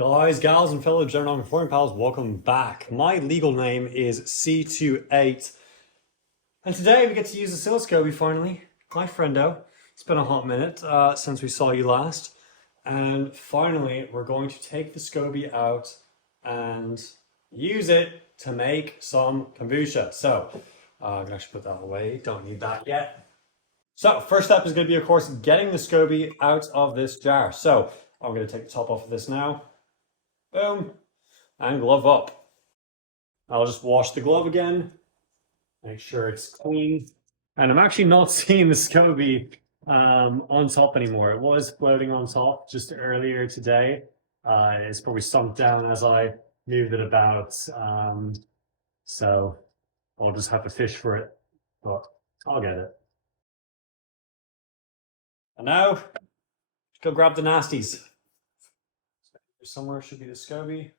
Guys, gals, and fellow general non-conforming pals, welcome back. My legal name is C28, and today we get to use OscilaSCOBY finally. Hi, friendo. It's been a hot minute since we saw you last, and finally we're going to take the SCOBY out and use it to make some kombucha. So, I'm gonna actually put that away, don't need that yet. So, first step is gonna be, of course, getting the SCOBY out of this jar. So, I'm gonna take the top off of this now. Boom, and glove up. I'll just wash the glove again, make sure it's clean. And I'm actually not seeing the SCOBY on top anymore. It was floating on top just earlier today. It's probably sunk down as I moved it about. So I'll just have to fish for it, but I'll get it. And now, let's go grab the nasties. Somewhere should be the SCOBY.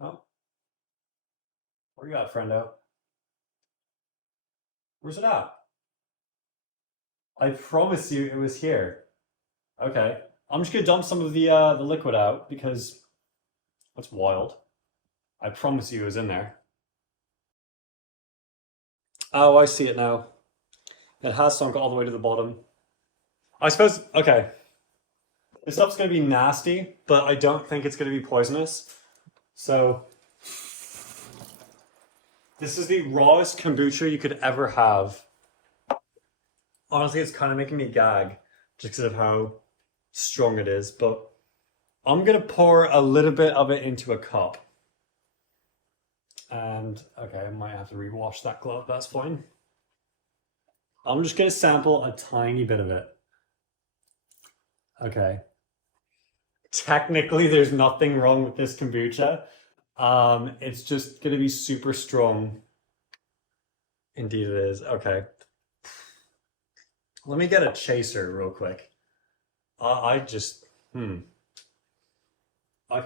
Oh. Where you at, friendo? Where's it at? I promise you it was here. Okay. I'm just gonna dump some of the liquid out because that's wild. I promise you it was in there. Oh, I see it now. It has sunk all the way to the bottom. I suppose, okay. This stuff's gonna be nasty, but I don't think it's gonna be poisonous. So, this is the rawest kombucha you could ever have. Honestly, it's kind of making me gag just because of how strong it is, but I'm gonna pour a little bit of it into a cup. And, okay, I might have to rewash that glove, that's fine. I'm just gonna sample a tiny bit of it. Okay. Technically, there's nothing wrong with this kombucha. It's just gonna be super strong. Indeed it is. Okay. Let me get a chaser real quick. I could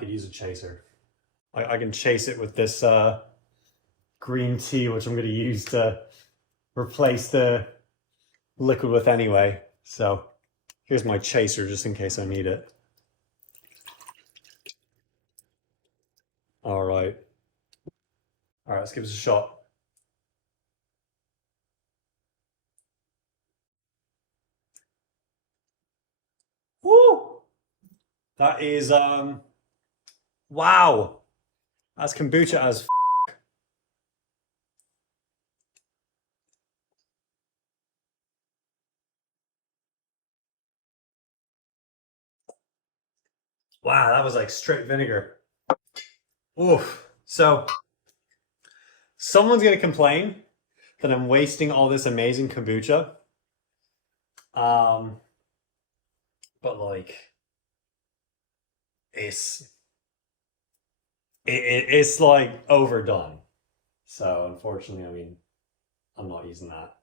use a chaser. I can chase it with this green tea, which I'm gonna use to replace the liquid with anyway. So here's my chaser just in case I need it. All right, let's give this a shot. Woo! That is, wow! That's kombucha as f***. Wow, that was like straight vinegar. Oof. So, someone's gonna complain that I'm wasting all this amazing kombucha. But like, it's like overdone. So unfortunately, I mean, I'm not using that.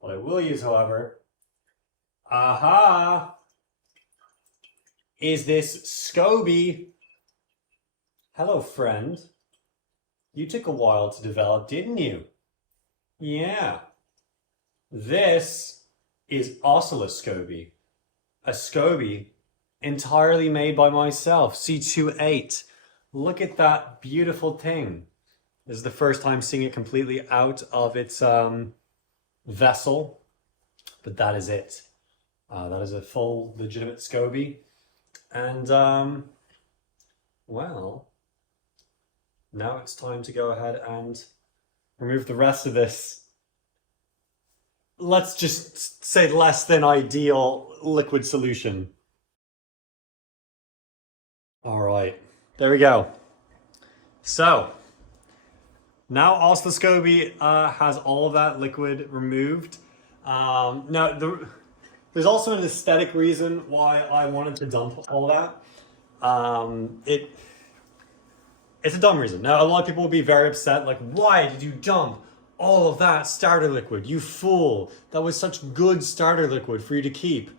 What I will use, however, is this SCOBY. Hello, friend. You took a while to develop, didn't you? Yeah. This is OscilaSCOBY. A SCOBY entirely made by myself, C28. Look at that beautiful thing. This is the first time seeing it completely out of its vessel, but that is it. That is a full, legitimate SCOBY. And, well, now it's time to go ahead and remove the rest of this, let's just say, less than ideal liquid solution. All right, there we go. So, now OscilaSCOBY has all of that liquid removed. Now, there's also an aesthetic reason why I wanted to dump all that. It's a dumb reason. Now, a lot of people will be very upset, like, why did you dump all of that starter liquid? You fool. That was such good starter liquid for you to keep.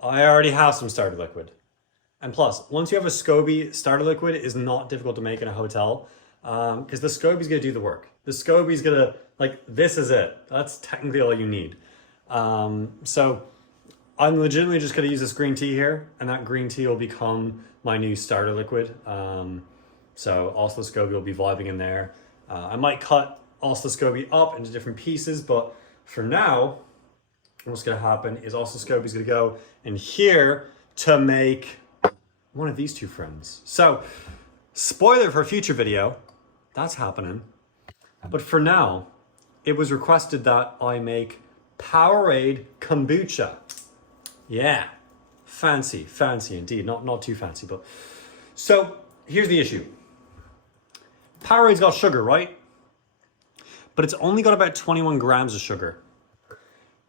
I already have some starter liquid. And plus, once you have a SCOBY, starter liquid is not difficult to make in a hotel because the SCOBY's gonna do the work. The SCOBY's gonna, like, this is it. That's technically all you need. So I'm legitimately just going to use this green tea here, and that green tea will become my new starter liquid. So OscilaSCOBY will be vibing in there. I might cut OscilaSCOBY up into different pieces, but for now, what's going to happen is OscilaSCOBY is going to go in here to make one of these two friends. So, spoiler for a future video, that's happening. But for now, it was requested that I make Powerade Kombucha. Yeah, fancy indeed. Not too fancy, but so here's the issue. Powerade's got sugar, right? But it's only got about 21 grams of sugar.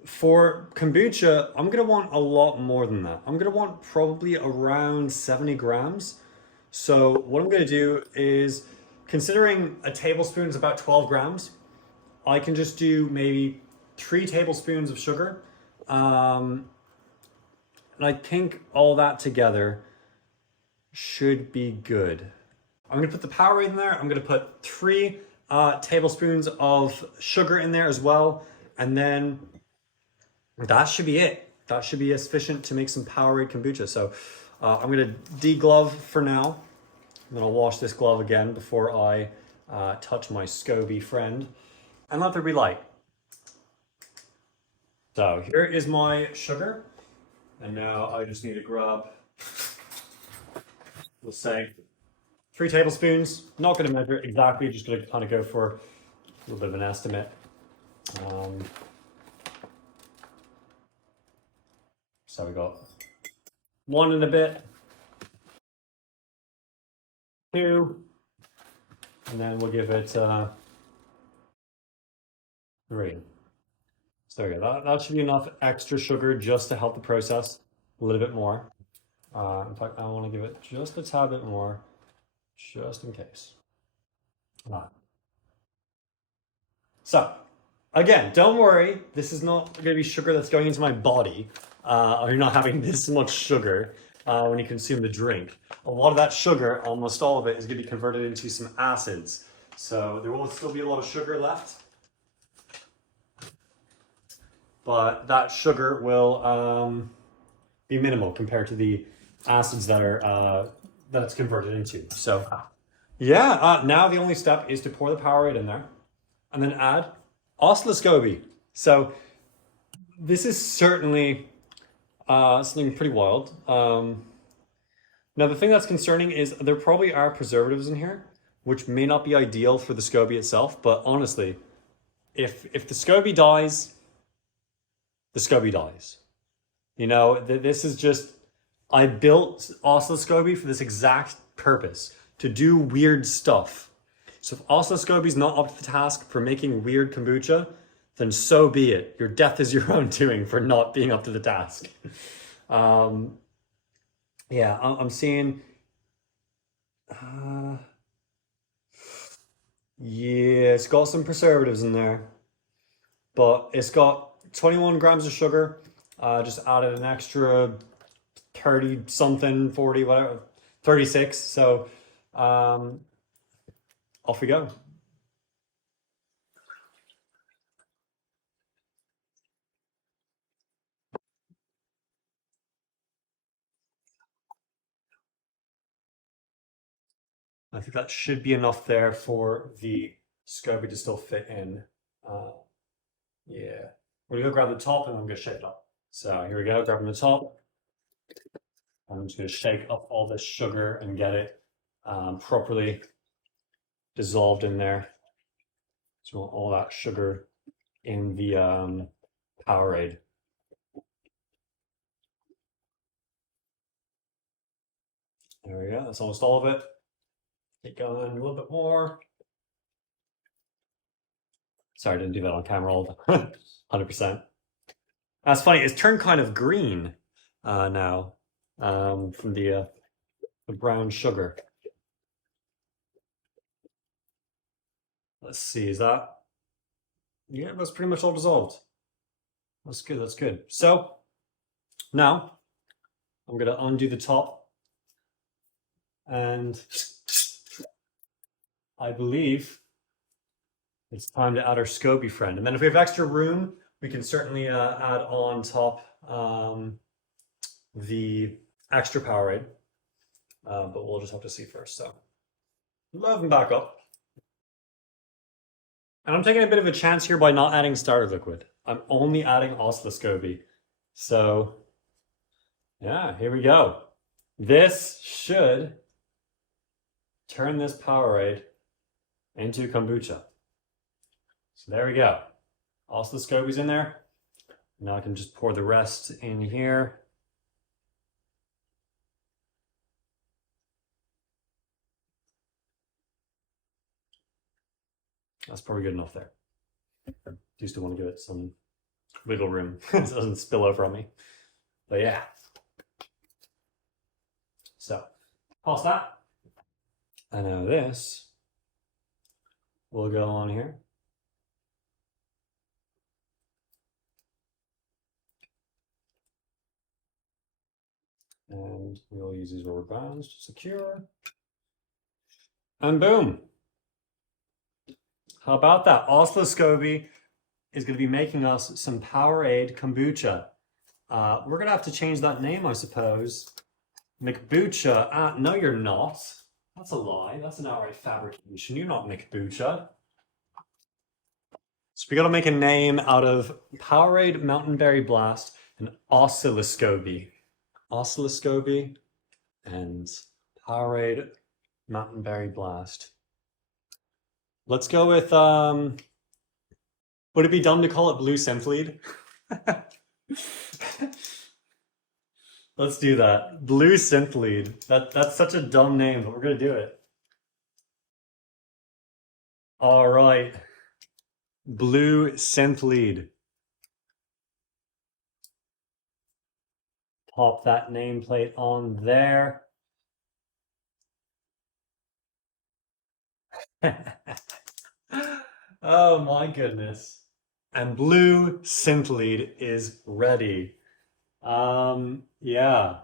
For kombucha, I'm gonna want a lot more than that. I'm gonna want probably around 70 grams. So what I'm gonna do is, considering a tablespoon is about 12 grams, I can just do maybe 3 tablespoons of sugar. And I think all that together should be good. I'm gonna put the Powerade in there. I'm gonna put 3 tablespoons of sugar in there as well. And then that should be it. That should be sufficient to make some Powerade kombucha. So I'm gonna deglove for now. I'm gonna wash this glove again before I touch my SCOBY friend. And let there be light. So here is my sugar. And now I just need to grab, we'll say, 3 tablespoons. Not gonna measure it exactly, just gonna kind of go for a little bit of an estimate. So we got 1 and a bit, 2, and then we'll give it 3. So there we go. That should be enough extra sugar just to help the process a little bit more. In fact, I want to give it just a tad bit more, just in case. So, again, don't worry. This is not going to be sugar that's going into my body. You're not having this much sugar when you consume the drink. A lot of that sugar, almost all of it, is going to be converted into some acids. So there will still be a lot of sugar left. But that sugar will be minimal compared to the acids that are that it's converted into. So yeah, now the only step is to pour the Powerade in there and then add OscilaSCOBY. So this is certainly something pretty wild. Now the thing that's concerning is there probably are preservatives in here, which may not be ideal for the SCOBY itself. But honestly, if the SCOBY dies, the SCOBY dies. You know, this is just, I built OscilaSCOBY for this exact purpose, to do weird stuff. So if OscilaSCOBY's not up to the task for making weird kombucha, then so be it. Your death is your own doing for not being up to the task. Yeah, I'm seeing, yeah, it's got some preservatives in there, but it's got 21 grams of sugar. Just added an extra 30 something, 40, whatever, 36. So off we go. I think that should be enough there for the SCOBY to still fit in. Yeah, we're gonna go grab the top and I'm gonna shake it up. So here we go, grabbing the top. I'm just gonna shake up all this sugar and get it properly dissolved in there. So all that sugar in the Powerade. There we go, that's almost all of it. Keep going a little bit more. Sorry, I didn't do that on camera all 100%. That's funny, it's turned kind of green now from the brown sugar. Let's see, is that? Yeah, that's pretty much all dissolved. That's good, that's good. So now I'm gonna undo the top, and I believe it's time to add our SCOBY friend. And then if we have extra room, we can certainly add on top the extra Powerade, but we'll just have to see first. So load them back up. And I'm taking a bit of a chance here by not adding starter liquid. I'm only adding OscilaSCOBY. So yeah, here we go. This should turn this Powerade into kombucha. So there we go. OscilaSCOBY's in there. Now I can just pour the rest in here. That's probably good enough there. I do still want to give it some wiggle room so it doesn't spill over on me. But yeah. So, past that. And now this will go on here. And we'll use these rubber bands to secure. And boom. How about that? OscilaSCOBY is going to be making us some Powerade kombucha. We're going to have to change that name, I suppose. McBucha. No, you're not. That's a lie. That's an outright fabrication. You're not McBucha. So we got to make a name out of Powerade Mountain Berry Blast and OscilaSCOBY. OscilaSCOBY and Powerade Mountain Berry Blast. Let's go with, would it be dumb to call it Blue Synthlead? Let's do that. Blue Synthlead. That's such a dumb name, but we're gonna do it. All right. Blue Synthlead. Pop that nameplate on there. Oh my goodness. And Blue Synthlead is ready. Yeah.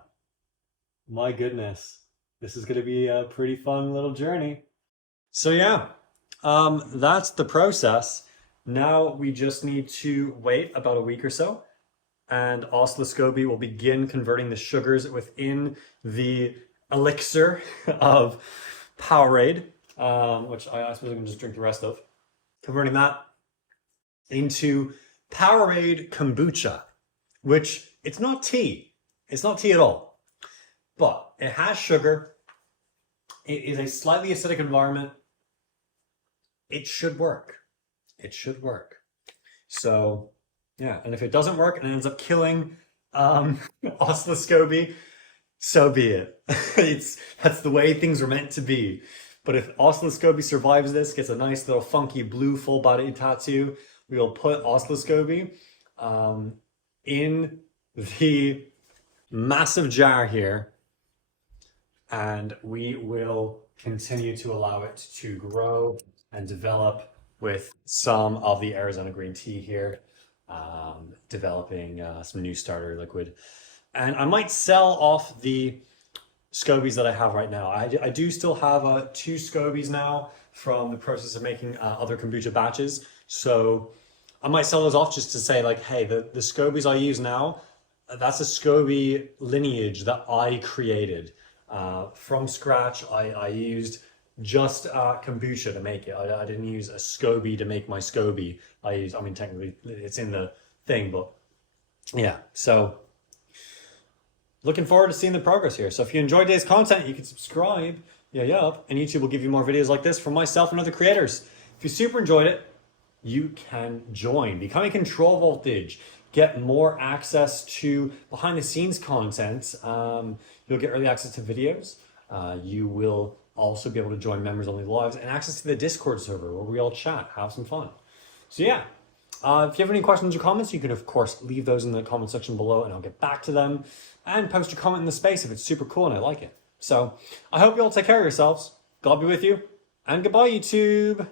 My goodness. This is going to be a pretty fun little journey. So yeah, that's the process. Now we just need to wait about a week or so, and OscilaSCOBY will begin converting the sugars within the elixir of Powerade, which I suppose I can just drink the rest of, converting that into Powerade Kombucha, which it's not tea. It's not tea at all, but it has sugar. It is a slightly acidic environment. It should work. It should work. So yeah, and if it doesn't work and it ends up killing OscilaSCOBY, so be it. That's the way things are meant to be. But if OscilaSCOBY survives this, gets a nice little funky blue full body tattoo, we will put OscilaSCOBY in the massive jar here, and we will continue to allow it to grow and develop with some of the Arizona green tea here, developing some new starter liquid. And I might sell off the SCOBYs that I have right now. I do still have 2 SCOBYs now from the process of making other kombucha batches. So I might sell those off just to say like, hey, the SCOBYs I use now, that's a SCOBY lineage that I created from scratch. I used just kombucha to make it. I didn't use a SCOBY to make my SCOBY. I mean, technically it's in the thing, but yeah. So looking forward to seeing the progress here. So if you enjoyed today's content, you can subscribe, and YouTube will give you more videos like this from myself and other creators. If you super enjoyed it, you can join, become a Control Voltage, get more access to behind the scenes content. You'll get early access to videos. You will also be able to join members only lives and access to the Discord server where we all chat, have some fun. So yeah, if you have any questions or comments, you can of course leave those in the comment section below and I'll get back to them, and post your comment in the space if it's super cool and I like it. So I hope you all take care of yourselves. God be with you, and goodbye YouTube.